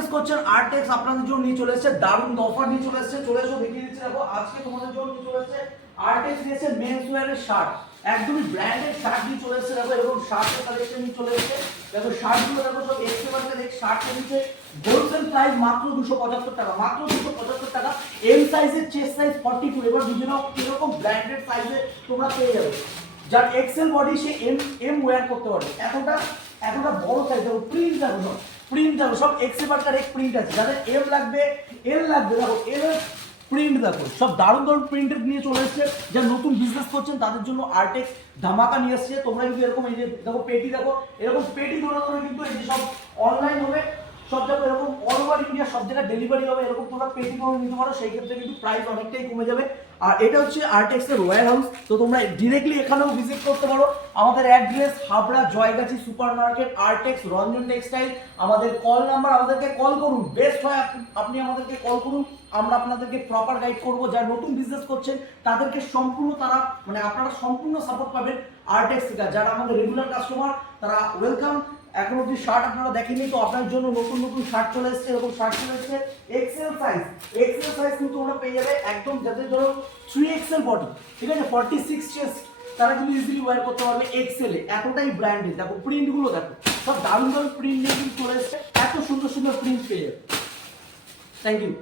Business করছেন আরটেক্স আপনাদের জন্য নিয়ে চলে এসেছে দারুণ অফার নিয়ে চলে এসেছে। চলে এসো দেখিয়ে দিচ্ছি। দেখো আজকে তোমাদের জন্য নিয়ে চলে এসেছে আরটেক্স দিয়েছে মেন্স ওয়্যারের শার্ট, একদমই ব্র্যান্ডেড শার্ট নিয়ে চলে এসেছে। দেখো এরকম শার্টের কালেকশন নিয়ে চলে এসেছে। দেখো শার্টগুলো দেখো সব এক্সপেরিমেন্টের এক শার্ট নিচ্ছে। হোলসেল প্রাইস মাত্র 275 টাকা, মাত্র 275 টাকা। এম সাইজের, চেস্ট সাইজ 42। এবার বুঝে নাও কিরকম ব্র্যান্ডেড সাইজে তোমরা পেয়ে যাবে। যার এক্সেল বডি সে এম ওয়্যার করতে পারবে। এতটা বড় সাইজ। দেখো প্রিন্ট দেখো, সব প্রিন্ট দেখো, সব এক্সেল বার্কার এক প্রিন্ট আছে। যাদের এম লাগবে, এল লাগবে, দেখো এল প্রিন্ট দেখো, সব দারুণ দারুণ প্রিন্টেড নিয়ে চলে এসেছে। যারা নতুন বিজনেস করছেন তাদের জন্য আরটেক্স ধামাকা নিয়ে এসেছে। তোমরা কিন্তু এরকম এই যে দেখো পেটি, দেখো এরকম পেটি ধরে ধরে কিন্তু এই যে সব অনলাইন হবে, সব জায়গায় এরকম অল ওভার ইন্ডিয়া সব জায়গায় ডেলিভারি হবে। এরকম তোমরা পেটি করে নিতে পারো, সেই ক্ষেত্রে কিন্তু প্রাইস অনেকটাই কমে যাবে। আর এটা হচ্ছে আরটেক্স এর ওয়্যার হাউস। তো তোমরা ডিরেক্টলি এখানেও ভিজিট করতে পারো। আমাদের address Habra Joygachhi super market, Artex Ranjan textile. আমাদের কল নাম্বার, আমাদেরকে কল করুন। বেস্ট হয় আপনি আমাদেরকে কল করুন, আমরা আপনাদেরকে প্রপার গাইড করবো। যারা নতুন বিজনেস করছেন তাদেরকে সম্পূর্ণ আপনারা সম্পূর্ণ সাপোর্ট পাবেন আরটেক্স থেকে। যারা আমাদের রেগুলার কাস্টমার তারা ওয়েলকাম। এখন অব্দি শার্ট আপনারা দেখেনি, তো আপনার জন্য নতুন নতুন শার্ট চলে এসেছে। এরকম শার্ট চলে এসেছে এক্সেল সাইজ কিন্তু তোমরা পেয়ে যাবে একদম। যাদের ধরো 3XL বডি, ঠিক আছে, 46 চেস্ট, তারা কিন্তু ইজিলি ওয়্যার করতে পারবে এক্সেলে। এতটাই ব্র্যান্ডেড। দেখো প্রিন্টগুলো দেখো, সব দারুণ দারুণ প্রিন্ট নিয়ে কিন্তু চলে এসেছে। এত সুন্দর সুন্দর প্রিন্ট পেয়ে যাবে। Thank you.